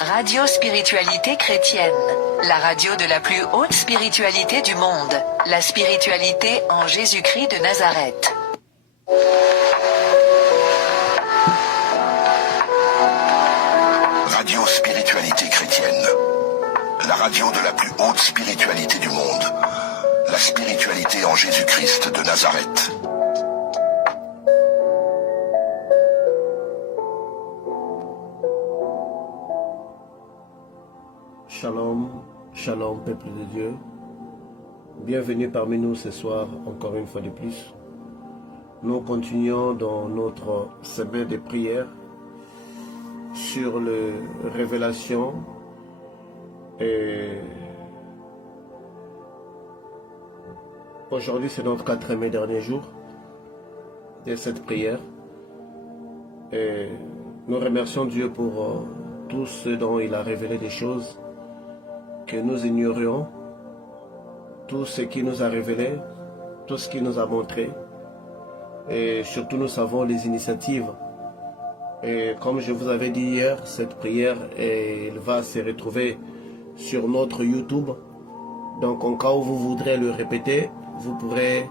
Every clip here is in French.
Radio Spiritualité Chrétienne, la radio de la plus haute spiritualité du monde, la spiritualité en Jésus-Christ de Nazareth. Radio Spiritualité Chrétienne, la radio de la plus haute spiritualité du monde, la spiritualité en Jésus-Christ de Nazareth. Shalom, shalom peuple de Dieu. Bienvenue parmi nous ce soir, encore une fois de plus. Nous continuons dans notre semaine de prière sur les révélations et aujourd'hui c'est notre 4e et dernier jour de cette prière et nous remercions Dieu pour tout ce dont il a révélé des choses que nous ignorions, tout ce qui nous a révélé, tout ce qui nous a montré et surtout nous savons les initiatives. Et comme je vous avais dit hier, cette prière elle va se retrouver sur notre YouTube. Donc en cas où vous voudrez le répéter, vous pourrez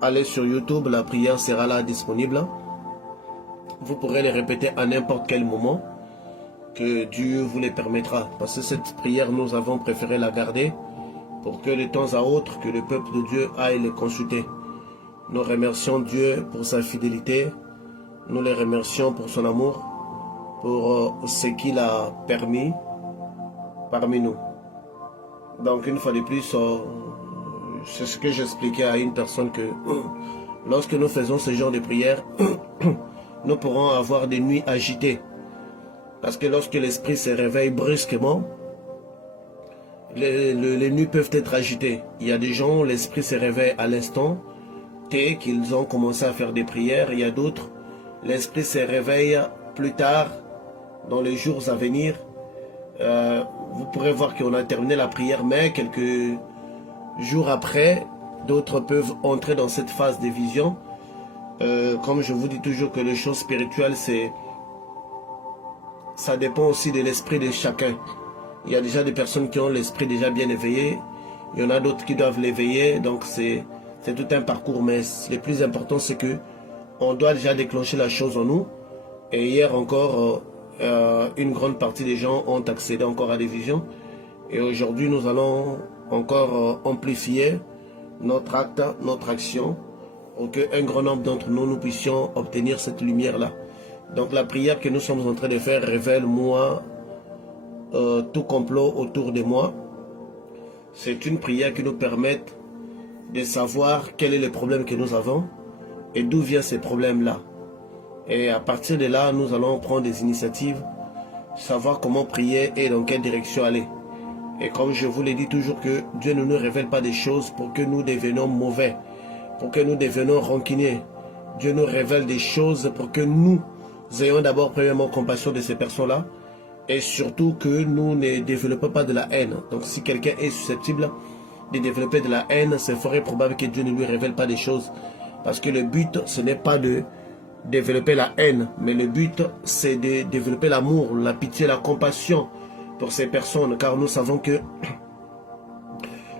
aller sur YouTube, la prière sera là disponible. Vous pourrez les répéter à n'importe quel moment que Dieu vous les permettra. Parce que cette prière, nous avons préféré la garder pour que de temps à autre, que le peuple de Dieu aille les consulter. Nous remercions Dieu pour sa fidélité. Nous les remercions pour son amour, pour ce qu'il a permis parmi nous. Donc une fois de plus, c'est ce que j'expliquais à une personne que lorsque nous faisons ce genre de prière, nous pourrons avoir des nuits agitées. Parce que lorsque l'esprit se réveille brusquement, les nuits peuvent être agitées. Il y a des gens, l'esprit se réveille à l'instant, dès qu'ils ont commencé à faire des prières. Il y a d'autres, l'esprit se réveille plus tard, dans les jours à venir. Vous pourrez voir qu'on a terminé la prière, mais quelques jours après, d'autres peuvent entrer dans cette phase de vision. Comme je vous dis toujours que les choses spirituelles, ça dépend aussi de l'esprit de chacun. Il y a déjà des personnes qui ont l'esprit déjà bien éveillé. Il y en a d'autres qui doivent l'éveiller. Donc c'est tout un parcours. Mais le plus important, c'est que on doit déjà déclencher la chose en nous. Et hier encore, une grande partie des gens ont accédé encore à des visions. Et aujourd'hui, nous allons encore amplifier notre acte, notre action, pour qu'un grand nombre d'entre nous, nous puissions obtenir cette lumière-là. Donc la prière que nous sommes en train de faire révèle moi tout complot autour de moi. C'est une prière qui nous permet de savoir quel est le problème que nous avons et d'où viennent ces problèmes-là. Et à partir de là, nous allons prendre des initiatives, savoir comment prier et dans quelle direction aller. Et comme je vous l'ai dit toujours que Dieu ne nous révèle pas des choses pour que nous devenions mauvais, pour que nous devenions rancuniers. Dieu nous révèle des choses pour que nous ayons d'abord premièrement compassion de ces personnes-là et surtout que nous ne développons pas de la haine. Donc si quelqu'un est susceptible de développer de la haine, c'est fort probable que Dieu ne lui révèle pas des choses. Parce que le but, ce n'est pas de développer la haine, mais le but, c'est de développer l'amour, la pitié, la compassion pour ces personnes. Car nous savons que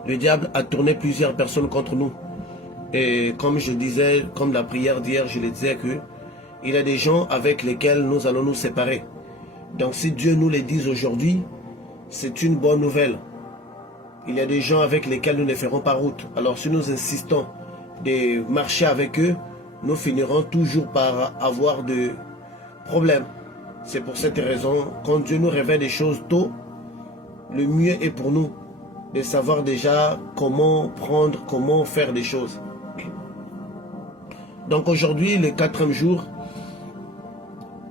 le diable a tourné plusieurs personnes contre nous. Et comme je disais, comme la prière d'hier, je le disais que il y a des gens avec lesquels nous allons nous séparer. Donc si Dieu nous les dit aujourd'hui, c'est une bonne nouvelle. Il y a des gens avec lesquels nous ne ferons pas route. Alors si nous insistons de marcher avec eux, nous finirons toujours par avoir des problèmes. C'est pour cette raison, quand Dieu nous révèle des choses tôt, le mieux est pour nous de savoir déjà comment prendre, comment faire des choses. Donc aujourd'hui, le 4e jour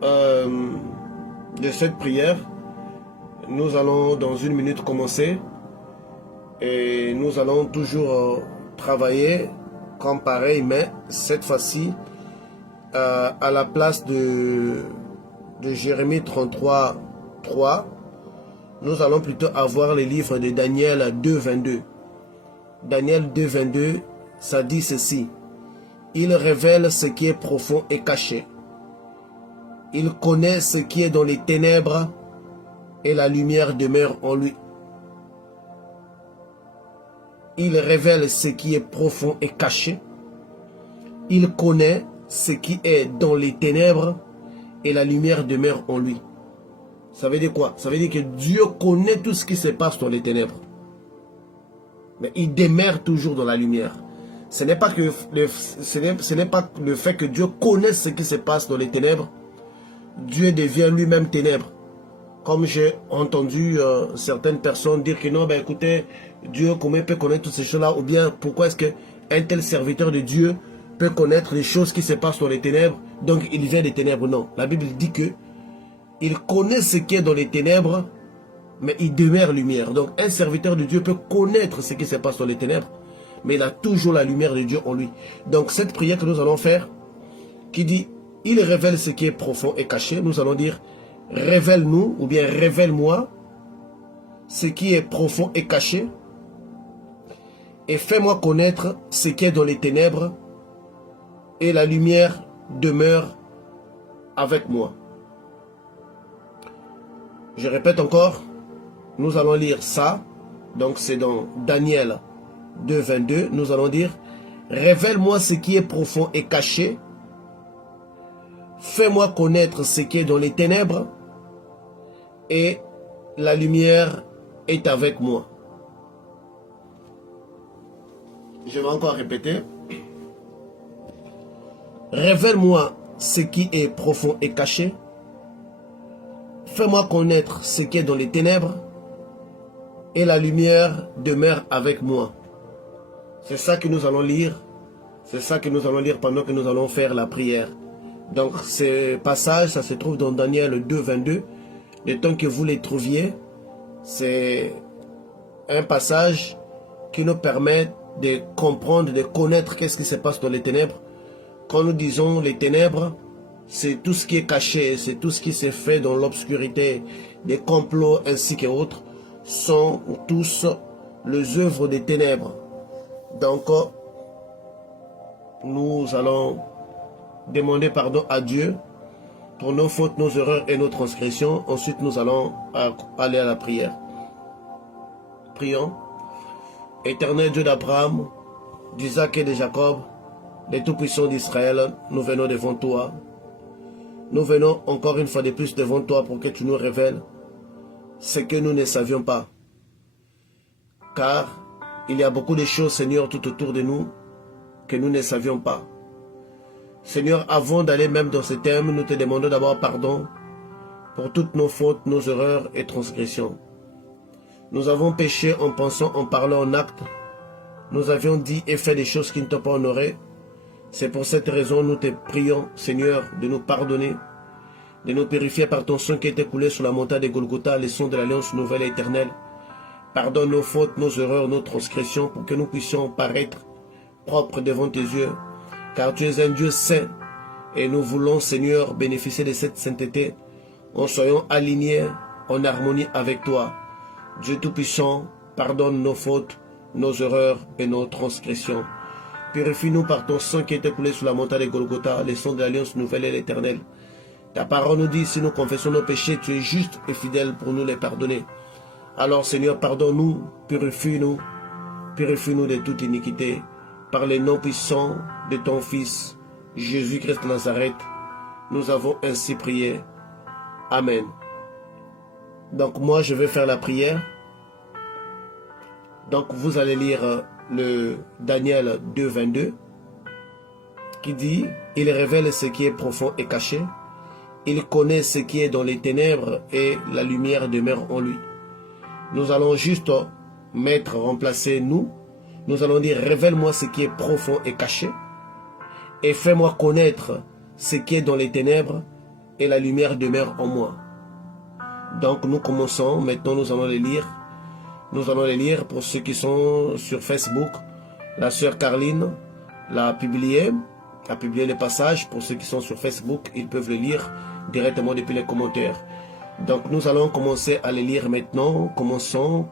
de cette prière, nous allons dans une minute commencer et nous allons toujours travailler comme pareil, mais cette fois-ci à la place de Jérémie 33, 3, nous allons plutôt avoir les livres de Daniel 2, 22. Daniel 2, 22, ça dit ceci: il révèle ce qui est profond et caché. Il connaît ce qui est dans les ténèbres et la lumière demeure en lui. Il révèle ce qui est profond et caché. Il connaît ce qui est dans les ténèbres et la lumière demeure en lui. Ça veut dire quoi? Ça veut dire que Dieu connaît tout ce qui se passe dans les ténèbres. Mais il demeure toujours dans la lumière. Ce n'est pas le fait que Dieu connaisse ce qui se passe dans les ténèbres. Dieu devient lui-même ténèbres. Comme j'ai entendu certaines personnes dire que non, ben écoutez, Dieu comment peut connaître toutes ces choses-là, ou bien pourquoi est-ce qu'un tel serviteur de Dieu peut connaître les choses qui se passent dans les ténèbres, donc il vient des ténèbres. Non, la Bible dit que il connaît ce qui est dans les ténèbres, mais il demeure lumière. Donc un serviteur de Dieu peut connaître ce qui se passe dans les ténèbres, mais il a toujours la lumière de Dieu en lui. Donc cette prière que nous allons faire, qui dit, il révèle ce qui est profond et caché, nous allons dire, révèle-nous, ou bien révèle-moi ce qui est profond et caché, et fais-moi connaître ce qui est dans les ténèbres, et la lumière demeure avec moi. Je répète encore, nous allons lire ça, donc c'est dans Daniel 2, 22, nous allons dire, révèle-moi ce qui est profond et caché, fais-moi connaître ce qui est dans les ténèbres, et la lumière est avec moi. Je vais encore répéter. Révèle-moi ce qui est profond et caché. Fais-moi connaître ce qui est dans les ténèbres. Et la lumière demeure avec moi. C'est ça que nous allons lire. C'est ça que nous allons lire pendant que nous allons faire la prière. Donc ce passage, ça se trouve dans Daniel 2, 22. Le temps que vous les trouviez, c'est un passage qui nous permet de comprendre, de connaître qu'est-ce qui se passe dans les ténèbres. Quand nous disons les ténèbres, c'est tout ce qui est caché, c'est tout ce qui s'est fait dans l'obscurité, des complots ainsi qu'autres, sont tous les œuvres des ténèbres. Donc, nous allons demander pardon à Dieu pour nos fautes, nos erreurs et nos transgressions. Ensuite, nous allons aller à la prière. Prions. Éternel Dieu d'Abraham, d'Isaac et de Jacob, les Tout-Puissants d'Israël, nous venons devant toi. Nous venons encore une fois de plus devant toi pour que tu nous révèles ce que nous ne savions pas. Car il y a beaucoup de choses, Seigneur, tout autour de nous que nous ne savions pas. Seigneur, avant d'aller même dans ce thème, nous te demandons d'abord pardon pour toutes nos fautes, nos erreurs et transgressions. Nous avons péché en pensant, en parlant, en acte. Nous avions dit et fait des choses qui ne t'ont pas honoré. C'est pour cette raison nous te prions, Seigneur, de nous pardonner, de nous purifier par ton sang qui est écoulé sur la montagne de Golgotha, le sang de l'alliance nouvelle et éternelle. Pardonne nos fautes, nos erreurs, nos transgressions, pour que nous puissions paraître propres devant tes yeux. Car tu es un Dieu saint, et nous voulons, Seigneur, bénéficier de cette sainteté, en soyant alignés en harmonie avec toi. Dieu Tout-Puissant, pardonne nos fautes, nos erreurs et nos transgressions. Purifie-nous par ton sang qui est écoulé sur la montagne de Golgotha, le sang de l'alliance nouvelle et éternelle. Ta parole nous dit, si nous confessons nos péchés, tu es juste et fidèle pour nous les pardonner. Alors Seigneur, pardonne-nous, purifie-nous de toute iniquité, par les noms puissants de ton Fils, Jésus-Christ de Nazareth. Nous avons ainsi prié. Amen. Donc moi, je vais faire la prière. Donc vous allez lire le Daniel 2, 22, qui dit, il révèle ce qui est profond et caché. Il connaît ce qui est dans les ténèbres et la lumière demeure en lui. Nous allons juste remplacer nous. Nous allons dire, révèle-moi ce qui est profond et caché. Et fais-moi connaître ce qui est dans les ténèbres et la lumière demeure en moi. Donc nous commençons, maintenant nous allons les lire. Nous allons les lire pour ceux qui sont sur Facebook. La sœur Carline l'a publié les passages. Pour ceux qui sont sur Facebook, ils peuvent le lire directement depuis les commentaires. Donc nous allons commencer à les lire maintenant. Commençons.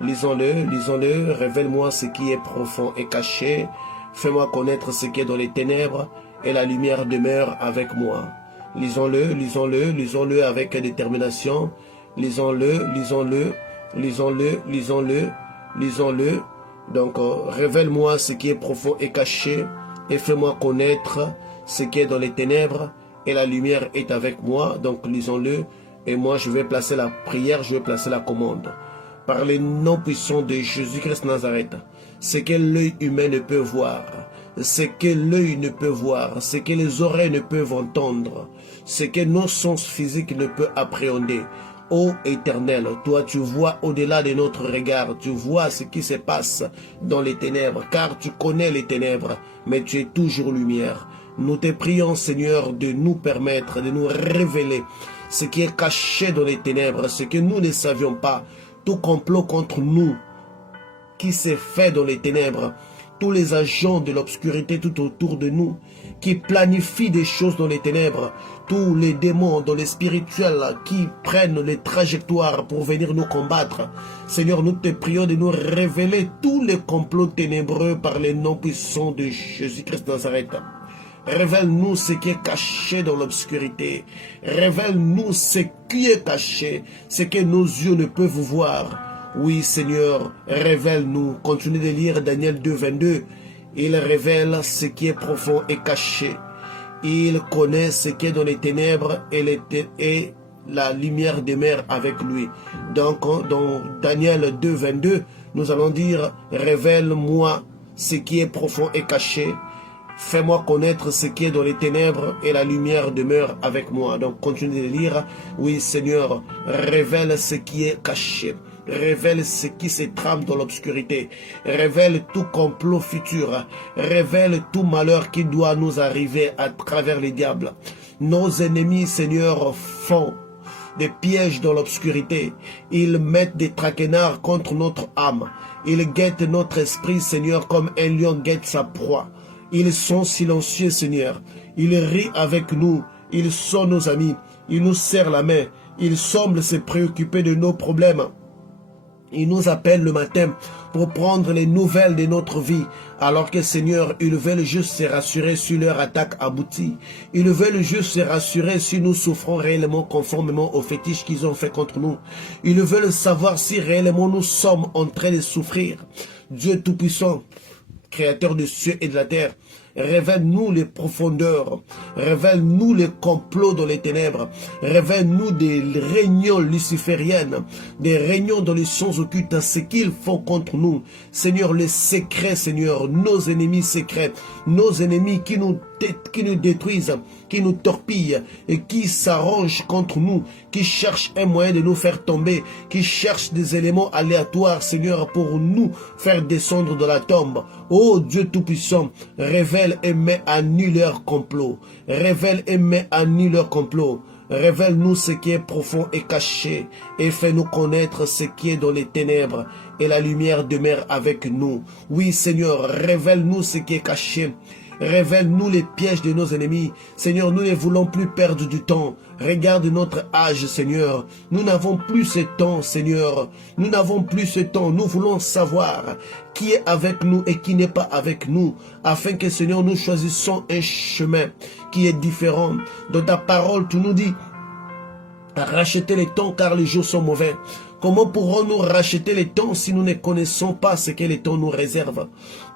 Lisons-le. Révèle-moi ce qui est profond et caché. Fais-moi connaître ce qui est dans les ténèbres et la lumière demeure avec moi. Lisons-le, lisons-le, lisons-le avec détermination. Lisons-le, lisons-le, lisons-le, lisons-le, lisons-le. Donc, révèle-moi ce qui est profond et caché et fais-moi connaître ce qui est dans les ténèbres et la lumière est avec moi. Donc, lisons-le et moi, je vais placer la prière, je vais placer la commande. Par les noms puissants de Jésus-Christ Nazareth, ce que l'œil humain ne peut voir, ce que l'œil ne peut voir, ce que les oreilles ne peuvent entendre, ce que nos sens physiques ne peuvent appréhender. Ô Éternel, toi tu vois au-delà de notre regard, tu vois ce qui se passe dans les ténèbres, car tu connais les ténèbres, mais tu es toujours lumière. Nous te prions, Seigneur, de nous permettre, de nous révéler ce qui est caché dans les ténèbres, ce que nous ne savions pas, tout complot contre nous qui s'est fait dans les ténèbres, tous les agents de l'obscurité tout autour de nous, qui planifient des choses dans les ténèbres, tous les démons dans les spirituels qui prennent les trajectoires pour venir nous combattre. Seigneur, nous te prions de nous révéler tous les complots ténébreux par les noms puissants de Jésus-Christ Nazareth. Révèle-nous ce qui est caché dans l'obscurité. Révèle-nous ce qui est caché, ce que nos yeux ne peuvent voir. Oui, Seigneur, révèle-nous. Continuez de lire Daniel 2, 22. Il révèle ce qui est profond et caché. Il connaît ce qui est dans les ténèbres et la lumière demeure avec lui. Donc, dans Daniel 2, 22, nous allons dire, révèle-moi ce qui est profond et caché. Fais-moi connaître ce qui est dans les ténèbres et la lumière demeure avec moi. Donc, continuez de lire. Oui, Seigneur, révèle ce qui est caché. Révèle ce qui se trame dans l'obscurité. Révèle tout complot futur. Révèle tout malheur qui doit nous arriver à travers les diables. Nos ennemis, Seigneur, font des pièges dans l'obscurité. Ils mettent des traquenards contre notre âme. Ils guettent notre esprit, Seigneur, comme un lion guette sa proie. Ils sont silencieux, Seigneur. Ils rient avec nous. Ils sont nos amis. Ils nous serrent la main. Ils semblent se préoccuper de nos problèmes. Ils nous appellent le matin pour prendre les nouvelles de notre vie. Alors que, Seigneur, ils veulent juste se rassurer si leur attaque aboutit. Ils veulent juste se rassurer si nous souffrons réellement conformément aux fétiches qu'ils ont fait contre nous. Ils veulent savoir si réellement nous sommes en train de souffrir. Dieu Tout-Puissant, Créateur des cieux et de la terre, révèle-nous les profondeurs, révèle-nous les complots dans les ténèbres, révèle-nous des réunions lucifériennes, des réunions dans les sens occultes, ce qu'ils font contre nous. Seigneur, les secrets, Seigneur, nos ennemis secrets, nos ennemis qui nous détruisent, qui nous torpillent et qui s'arrangent contre nous, qui cherchent un moyen de nous faire tomber, qui cherchent des éléments aléatoires, Seigneur, pour nous faire descendre de la tombe. Oh Dieu Tout-Puissant, révèle et mets à nu leur complot. Révèle et mets à nu leur complot. Révèle-nous ce qui est profond et caché et fais-nous connaître ce qui est dans les ténèbres et la lumière demeure avec nous. Oui Seigneur, révèle-nous ce qui est caché. Révèle-nous les pièges de nos ennemis. Seigneur, nous ne voulons plus perdre du temps. Regarde notre âge, Seigneur. Nous n'avons plus ce temps, Seigneur. Nous n'avons plus ce temps. Nous voulons savoir qui est avec nous et qui n'est pas avec nous. Afin que, Seigneur, nous choisissons un chemin qui est différent. Dans ta parole, tu nous dis, rachetez les temps car les jours sont mauvais. Comment pourrons-nous racheter les temps si nous ne connaissons pas ce que les temps nous réservent?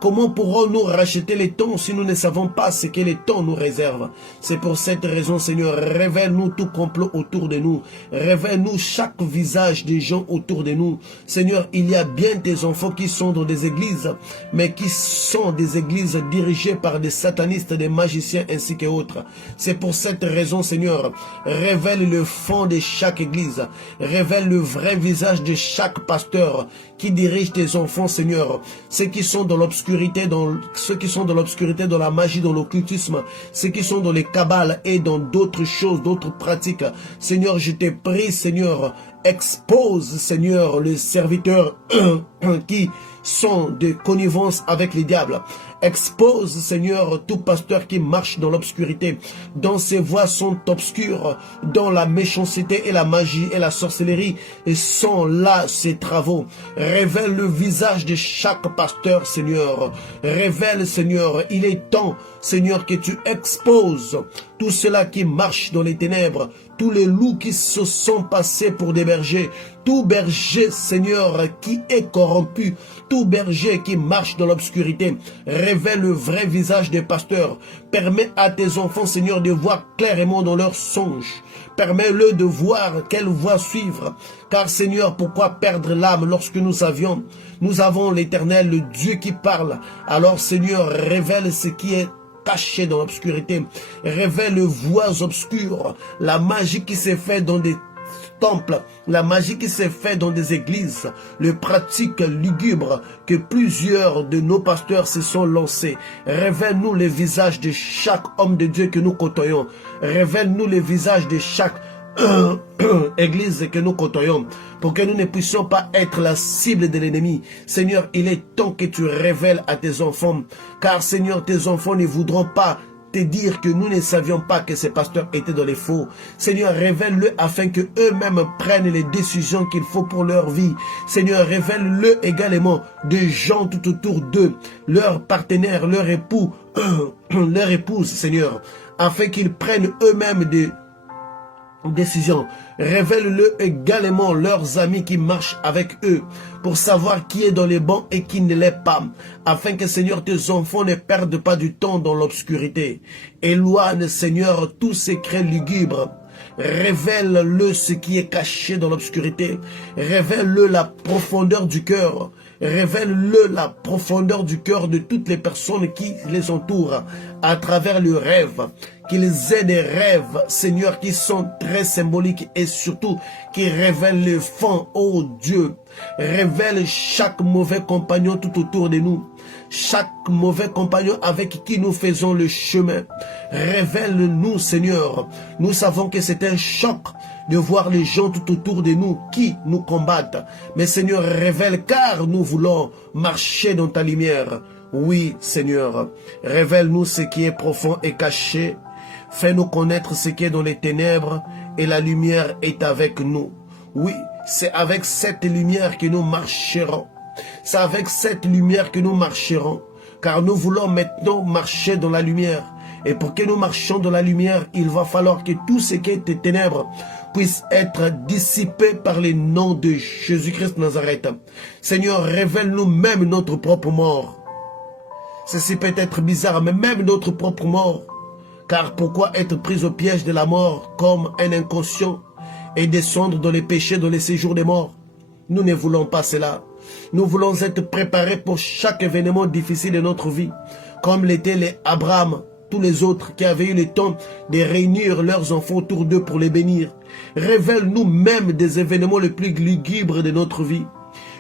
Comment pourrons-nous racheter les temps si nous ne savons pas ce que les temps nous réservent? C'est pour cette raison, Seigneur, révèle-nous tout complot autour de nous. Révèle-nous chaque visage des gens autour de nous. Seigneur, il y a bien des enfants qui sont dans des églises, mais qui sont des églises dirigées par des satanistes, des magiciens ainsi que autres. C'est pour cette raison, Seigneur, révèle le fond de chaque église. Révèle le vrai visage de chaque pasteur qui dirige tes enfants, Seigneur. Ceux qui sont dans l'obscurité, dans la magie, dans l'occultisme, ceux qui sont dans les kabbales et dans d'autres choses, d'autres pratiques. Seigneur, je te prie, Seigneur, expose, Seigneur, les serviteurs qui sont de connivence avec les diables. Expose, Seigneur, tout pasteur qui marche dans l'obscurité, dont ses voies sont obscures, dont la méchanceté et la magie et la sorcellerie sont là ses travaux. Révèle le visage de chaque pasteur, Seigneur. Révèle, Seigneur, il est temps, Seigneur, que tu exposes tous ceux-là qui marchent dans les ténèbres, tous les loups qui se sont passés pour des bergers, tout berger, Seigneur, qui est corrompu, tout berger qui marche dans l'obscurité, révèle le vrai visage des pasteurs. Permets à tes enfants, Seigneur, de voir clairement dans leurs songes. Permets-le de voir quelle voie suivre. Car, Seigneur, pourquoi perdre l'âme lorsque nous avons l'Éternel, le Dieu qui parle. Alors, Seigneur, révèle ce qui est caché dans l'obscurité. Révèle les voies obscures, la magie qui s'est faite dans des temples, la magie qui s'est faite dans des églises, les pratiques lugubres que plusieurs de nos pasteurs se sont lancés. Révèle-nous les visages de chaque homme de Dieu que nous côtoyons. Révèle-nous les visages de chaque église que nous côtoyons, pour que nous ne puissions pas être la cible de l'ennemi. Seigneur, il est temps que tu révèles à tes enfants, car Seigneur, tes enfants ne voudront pas te dire que nous ne savions pas que ces pasteurs étaient dans les faux. Seigneur, révèle-le afin que eux-mêmes prennent les décisions qu'il faut pour leur vie. Seigneur, révèle-le également des gens tout autour d'eux, leurs partenaires, leurs époux, leur épouse, Seigneur, afin qu'ils prennent eux-mêmes des décision. Révèle-le également leurs amis qui marchent avec eux pour savoir qui est dans les bons et qui ne l'est pas, afin que, Seigneur, tes enfants ne perdent pas du temps dans l'obscurité. Éloigne, Seigneur, tout secret lugubre. Révèle-le ce qui est caché dans l'obscurité. Révèle-le la profondeur du cœur. Révèle-le la profondeur du cœur de toutes les personnes qui les entourent à travers le rêve. Qu'ils aient des rêves, Seigneur, qui sont très symboliques et surtout qui révèlent le fond, oh Dieu. Révèle chaque mauvais compagnon tout autour de nous. Chaque mauvais compagnon avec qui nous faisons le chemin. Révèle-nous, Seigneur. Nous savons que c'est un choc de voir les gens tout autour de nous qui nous combattent. Mais Seigneur, révèle, car nous voulons marcher dans ta lumière. Oui, Seigneur, révèle-nous ce qui est profond et caché. Fais-nous connaître ce qui est dans les ténèbres et la lumière est avec nous. Oui, c'est avec cette lumière que nous marcherons. C'est avec cette lumière que nous marcherons. Car nous voulons maintenant marcher dans la lumière. Et pour que nous marchions dans la lumière, il va falloir que tout ce qui est des ténèbres puisse être dissipé par le nom de Jésus-Christ de Nazareth. Seigneur, révèle-nous même notre propre mort. Ceci peut être bizarre, mais même notre propre mort. Car pourquoi être pris au piège de la mort comme un inconscient et descendre dans les péchés, dans les séjours des morts? Nous ne voulons pas cela. Nous voulons être préparés pour chaque événement difficile de notre vie, comme l'étaient les Abraham, tous les autres qui avaient eu le temps de réunir leurs enfants autour d'eux pour les bénir. Révèle-nous même des événements les plus lugubres de notre vie.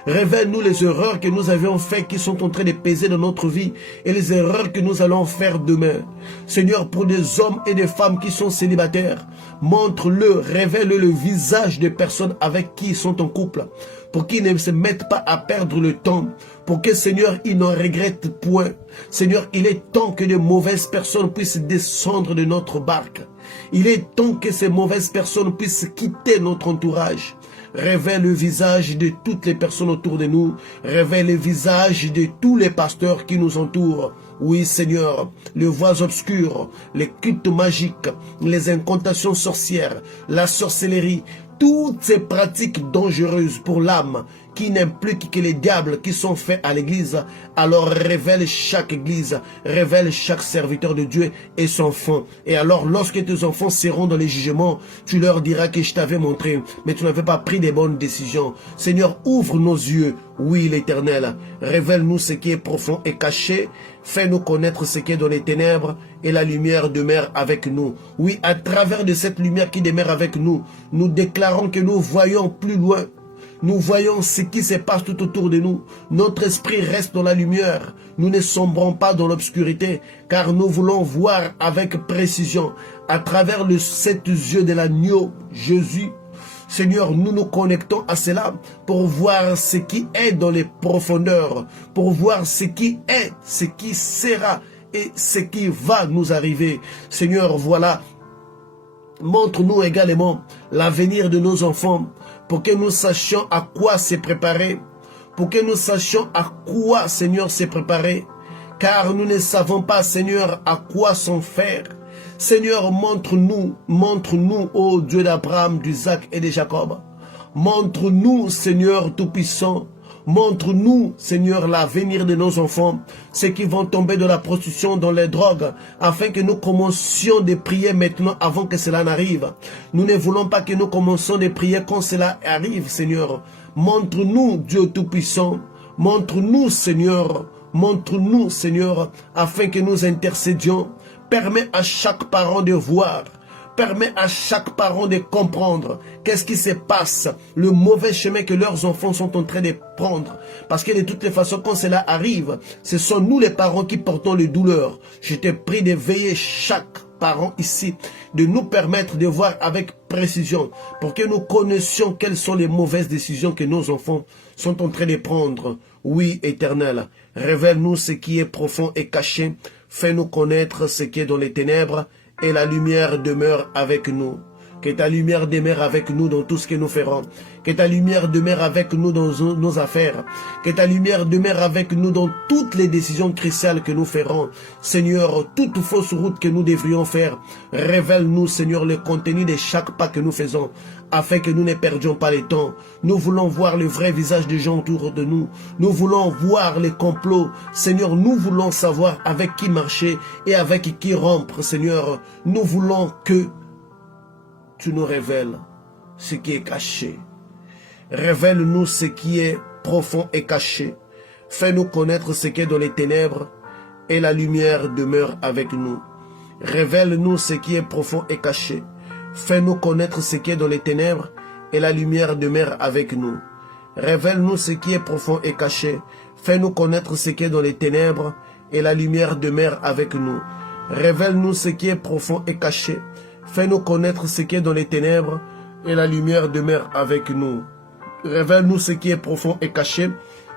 Révèle-nous les erreurs que nous avions faites qui sont en train de peser dans notre vie et les erreurs que nous allons faire demain. Seigneur, pour des hommes et des femmes qui sont célibataires, montre-le, révèle le visage des personnes avec qui ils sont en couple, pour qu'ils ne se mettent pas à perdre le temps, pour que, Seigneur, ils n'en regrettent point. Seigneur, il est temps que de mauvaises personnes puissent descendre de notre barque. Il est temps que ces mauvaises personnes puissent quitter notre entourage. Révèle le visage de toutes les personnes autour de nous. Révèle le visage de tous les pasteurs qui nous entourent. Oui, Seigneur, les voies obscures, les cultes magiques, les incantations sorcières, la sorcellerie, toutes ces pratiques dangereuses pour l'âme qui n'impliquent que les diables qui sont faits à l'église. Alors révèle chaque église, révèle chaque serviteur de Dieu et son enfant. Et alors lorsque tes enfants seront dans les jugements, tu leur diras que je t'avais montré, mais tu n'avais pas pris des bonnes décisions. Seigneur, ouvre nos yeux. Oui, l'Éternel, révèle-nous ce qui est profond et caché. Fais-nous connaître ce qui est dans les ténèbres et la lumière demeure avec nous. Oui, à travers de cette lumière qui demeure avec nous, nous déclarons que nous voyons plus loin. Nous voyons ce qui se passe tout autour de nous. Notre esprit reste dans la lumière. Nous ne sombrons pas dans l'obscurité, car nous voulons voir avec précision, à travers les 7 yeux de l'agneau Jésus. Seigneur, nous nous connectons à cela pour voir ce qui est dans les profondeurs, pour voir ce qui est, ce qui sera et ce qui va nous arriver. Seigneur, voilà, montre-nous également l'avenir de nos enfants, pour que nous sachions à quoi se préparer, pour que nous sachions à quoi, Seigneur, se préparer, car nous ne savons pas, Seigneur, à quoi s'en faire. Seigneur, montre-nous, ô Dieu d'Abraham, d'Isaac et de Jacob. Montre-nous, Seigneur Tout-Puissant. Montre-nous, Seigneur, l'avenir de nos enfants, ceux qui vont tomber de la prostitution, dans les drogues, afin que nous commencions de prier maintenant avant que cela n'arrive. Nous ne voulons pas que nous commencions de prier quand cela arrive, Seigneur. Montre-nous, Dieu Tout-Puissant. Montre-nous, Seigneur. Montre-nous, Seigneur, afin que nous intercédions. Permets à chaque parent de voir. Permets à chaque parent de comprendre qu'est-ce qui se passe, le mauvais chemin que leurs enfants sont en train de prendre. Parce que de toutes les façons, quand cela arrive, ce sont nous les parents qui portons les douleurs. Je te prie de veiller chaque parent ici, de nous permettre de voir avec précision, pour que nous connaissions quelles sont les mauvaises décisions que nos enfants sont en train de prendre. Oui, Éternel, révèle-nous ce qui est profond et caché. Fais-nous connaître ce qui est dans les ténèbres, et la lumière demeure avec nous. Que ta lumière demeure avec nous dans tout ce que nous ferons. Que ta lumière demeure avec nous dans nos affaires. Que ta lumière demeure avec nous dans toutes les décisions cruciales que nous ferons. Seigneur, toute fausse route que nous devrions faire, révèle-nous, Seigneur, le contenu de chaque pas que nous faisons, afin que nous ne perdions pas le temps. Nous voulons voir le vrai visage des gens autour de nous. Nous voulons voir les complots. Seigneur, nous voulons savoir avec qui marcher et avec qui rompre. Seigneur, nous voulons que tu nous révèles ce qui est caché. Révèle-nous ce qui est profond et caché. Fais-nous connaître ce qui est dans les ténèbres et la lumière demeure avec nous. Révèle-nous ce qui est profond et caché. Fais-nous connaître ce qui est dans les ténèbres et la lumière demeure avec nous. Révèle-nous ce qui est profond et caché. Fais-nous connaître ce qui est dans les ténèbres et la lumière demeure avec nous. Révèle-nous ce qui est profond et caché. Fais-nous connaître ce qui est dans les ténèbres et la lumière demeure avec nous. Révèle-nous ce qui est profond et caché.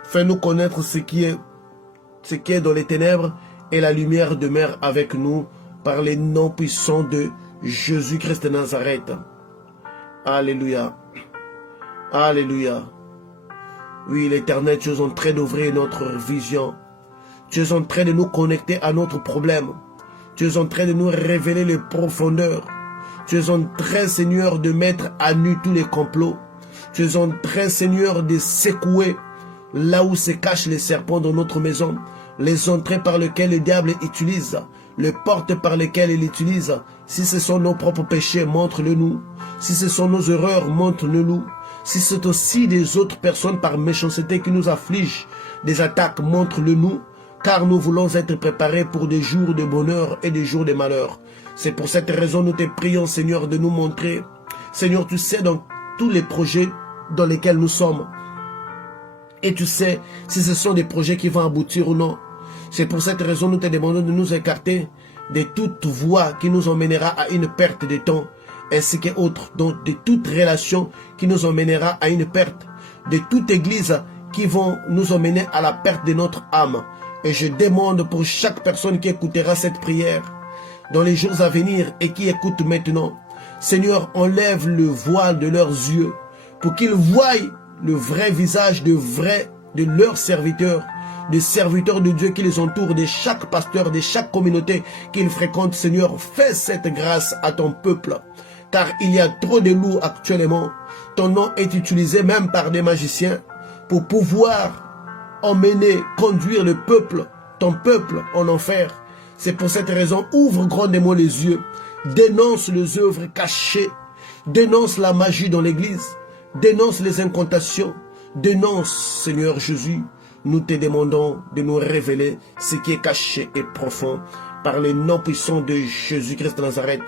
Fais-nous connaître ce qui est dans les ténèbres et la lumière demeure avec nous par les noms puissants de Jésus-Christ de Nazareth. Alléluia. Alléluia. Oui, l'Éternel, tu es en train d'ouvrir notre vision. Tu es en train de nous connecter à notre problème. Tu es en train de nous révéler les profondeurs. Tu es en train, Seigneur, de mettre à nu tous les complots. Tu es en train, Seigneur, de secouer là où se cachent les serpents dans notre maison. Les entrées par lesquelles le diable utilise. Les portes par lesquelles il utilise. Si ce sont nos propres péchés, montre-le-nous. Si ce sont nos erreurs, montre-le-nous. Si c'est aussi des autres personnes par méchanceté qui nous affligent, des attaques, montre-le-nous. Car nous voulons être préparés pour des jours de bonheur et des jours de malheur. C'est pour cette raison nous te prions, Seigneur, de nous montrer. Seigneur, tu sais dans tous les projets dans lesquels nous sommes. Et tu sais si ce sont des projets qui vont aboutir ou non. C'est pour cette raison nous te demandons de nous écarter de toute voie qui nous emmènera à une perte de temps, ainsi que autres, donc de toute relation qui nous emmènera à une perte, de toute église qui vont nous emmener à la perte de notre âme. Et je demande pour chaque personne qui écoutera cette prière dans les jours à venir et qui écoute maintenant, Seigneur, enlève le voile de leurs yeux pour qu'ils voient le vrai visage de leurs serviteurs, des serviteurs de Dieu qui les entourent, de chaque pasteur, de chaque communauté qu'ils fréquentent. Seigneur, fais cette grâce à ton peuple, car il y a trop de loups actuellement. Ton nom est utilisé même par des magiciens pour pouvoir emmener, conduire le peuple, ton peuple en enfer. C'est pour cette raison, ouvre grandement les yeux, dénonce les œuvres cachées, dénonce la magie dans l'église, dénonce les incantations, dénonce, Seigneur Jésus. Nous te demandons de nous révéler ce qui est caché et profond par les noms puissants de Jésus-Christ de Nazareth.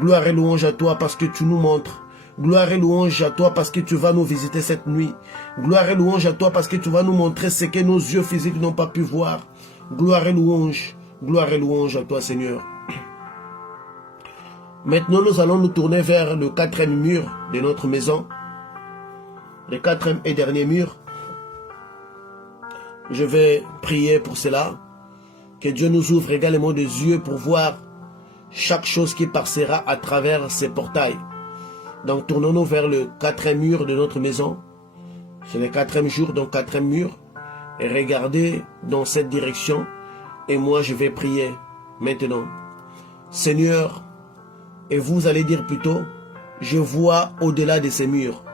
Gloire et louange à toi parce que tu nous montres. Gloire et louange à toi parce que tu vas nous visiter cette nuit. Gloire et louange à toi parce que tu vas nous montrer ce que nos yeux physiques n'ont pas pu voir. Gloire et louange à toi, Seigneur. Maintenant, nous allons nous tourner vers le 4e mur de notre maison. Le 4e et dernier mur. Je vais prier pour cela. Que Dieu nous ouvre également des yeux pour voir chaque chose qui passera à travers ces portails. Donc tournons-nous vers le 4e mur de notre maison. C'est le 4e jour, donc 4e mur. Et regardez dans cette direction. Et moi je vais prier maintenant. Seigneur, et vous allez dire plutôt, je vois au-delà de ces murs.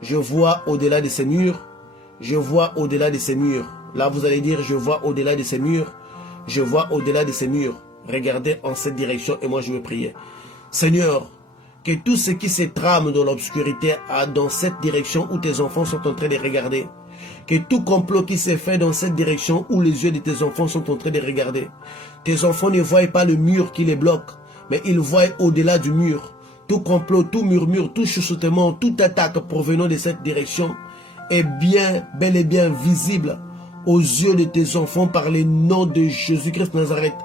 Je vois au-delà de ces murs. Je vois au-delà de ces murs. Là, vous allez dire, je vois au-delà de ces murs. Je vois au-delà de ces murs. Regardez en cette direction et moi je vais prier. Seigneur, que tout ce qui se trame dans l'obscurité dans cette direction où tes enfants sont en train de regarder. Que tout complot qui s'est fait dans cette direction où les yeux de tes enfants sont en train de regarder. Tes enfants ne voient pas le mur qui les bloque, mais ils voient au-delà du mur. Tout complot, tout murmure, tout chuchotement, toute attaque provenant de cette direction est bien, bel et bien visible aux yeux de tes enfants par le nom de Jésus-Christ Nazareth.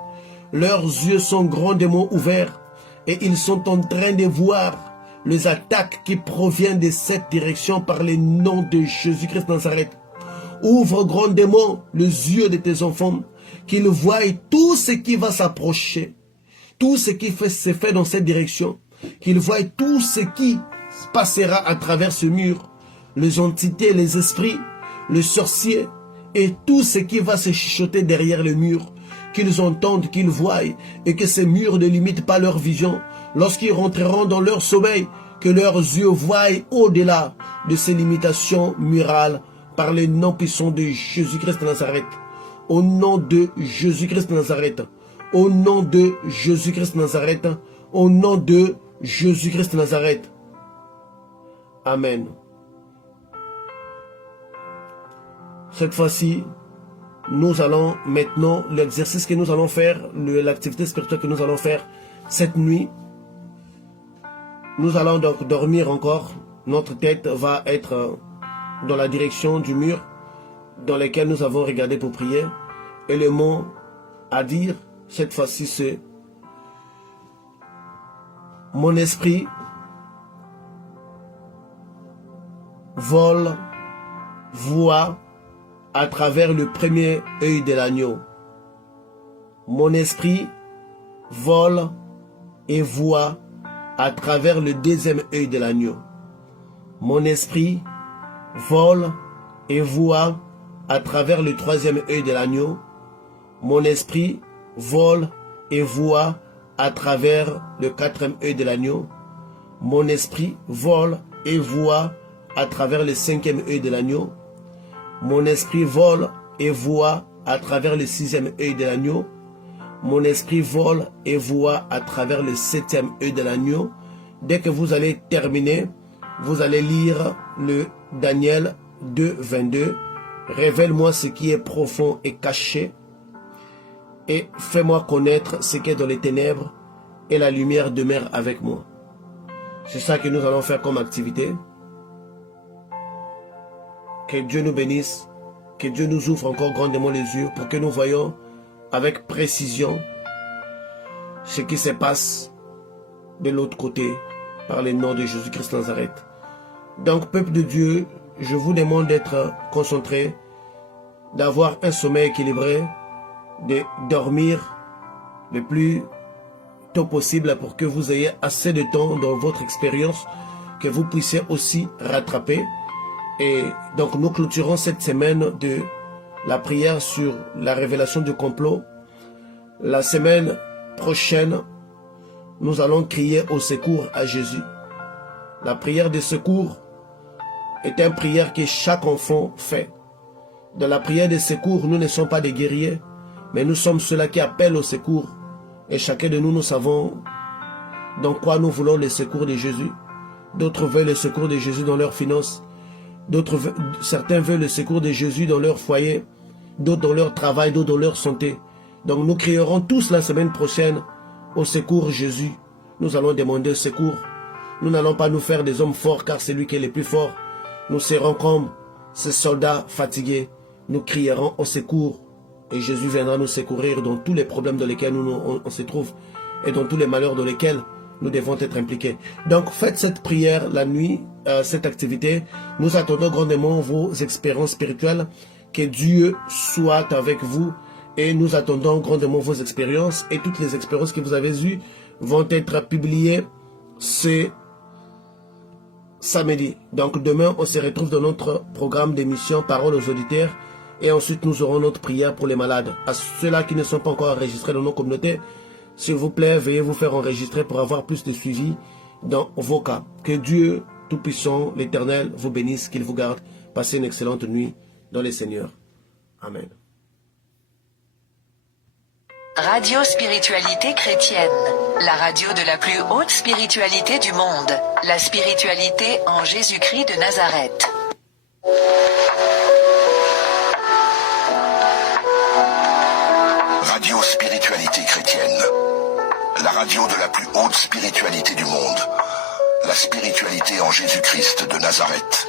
Leurs yeux sont grandement ouverts et ils sont en train de voir les attaques qui proviennent de cette direction par le nom de Jésus-Christ Nazareth. Ouvre grandement les yeux de tes enfants, qu'ils voient tout ce qui va s'approcher, tout ce qui se fait dans cette direction, qu'ils voient tout ce qui passera à travers ce mur, les entités, les esprits, les sorciers et tout ce qui va se chuchoter derrière le mur, qu'ils entendent, qu'ils voient et que ces murs ne limitent pas leur vision. Lorsqu'ils rentreront dans leur sommeil, que leurs yeux voient au-delà de ces limitations murales par le nom puissant de Jésus-Christ de Nazareth. Au nom de Jésus-Christ de Nazareth. Au nom de Jésus-Christ de Nazareth. Au nom de Jésus-Christ de Nazareth. Amen. Cette fois-ci, nous allons maintenant, l'exercice que nous allons faire, l'activité spirituelle que nous allons faire cette nuit, nous allons donc dormir encore. Notre tête va être dans la direction du mur dans lequel nous avons regardé pour prier. Et le mot à dire, cette fois-ci, c'est mon esprit vole, voit à travers le premier œil de l'agneau. Mon esprit vole et voit à travers le deuxième œil de l'agneau. Mon esprit vole et voit à travers le troisième œil de l'agneau. Mon esprit vole et voit à travers le quatrième œil de l'agneau. Mon esprit vole et voit à travers le cinquième œil de l'agneau. Mon esprit vole et voit à travers le sixième œil de l'agneau. Mon esprit vole et voit à travers le septième œil de l'agneau. Dès que vous allez terminer, vous allez lire le Daniel 2, 22. Révèle-moi ce qui est profond et caché, et fais-moi connaître ce qui est dans les ténèbres, et la lumière demeure avec moi. C'est ça que nous allons faire comme activité. Que Dieu nous bénisse, que Dieu nous ouvre encore grandement les yeux pour que nous voyions avec précision ce qui se passe de l'autre côté par le nom de Jésus-Christ Nazareth. Donc, peuple de Dieu, je vous demande d'être concentré, d'avoir un sommeil équilibré, de dormir le plus tôt possible pour que vous ayez assez de temps dans votre expérience, que vous puissiez aussi rattraper. Et donc nous clôturons cette semaine de la prière sur la révélation du complot. La semaine prochaine, nous allons crier au secours à Jésus. La prière de secours est une prière que chaque enfant fait. Dans la prière de secours, nous ne sommes pas des guerriers, mais nous sommes ceux-là qui appellent au secours. Et chacun de nous, nous savons dans quoi nous voulons le secours de Jésus. D'autres veulent le secours de Jésus dans leurs finances. Certains veulent le secours de Jésus dans leur foyer, d'autres dans leur travail, d'autres dans leur santé. Donc nous crierons tous la semaine prochaine au secours Jésus. Nous allons demander secours. Nous n'allons pas nous faire des hommes forts car c'est lui qui est le plus fort. Nous serons comme ces soldats fatigués. Nous crierons au secours et Jésus viendra nous secourir dans tous les problèmes dans lesquels on se trouve et dans tous les malheurs dans lesquels nous devons être impliqués. Donc faites cette prière la nuit, cette activité. Nous attendons grandement vos expériences spirituelles. Que Dieu soit avec vous et nous attendons grandement vos expériences. Et toutes les expériences que vous avez eues vont être publiées ce samedi. Donc demain, on se retrouve dans notre programme d'émission Parole aux auditeurs. Et ensuite, nous aurons notre prière pour les malades. À ceux-là qui ne sont pas encore enregistrés dans nos communautés, S'il vous plaît, veuillez vous faire enregistrer pour avoir plus de suivi dans vos cas. Que Dieu Tout-Puissant, l'Éternel, vous bénisse, qu'il vous garde. Passez une excellente nuit dans le Seigneur. Amen. Radio Spiritualité Chrétienne, la radio de la plus haute spiritualité du monde, la spiritualité en Jésus-Christ de Nazareth. Radio Spiritualité Chrétienne, la radio de la plus haute spiritualité du monde, la spiritualité en Jésus-Christ de Nazareth.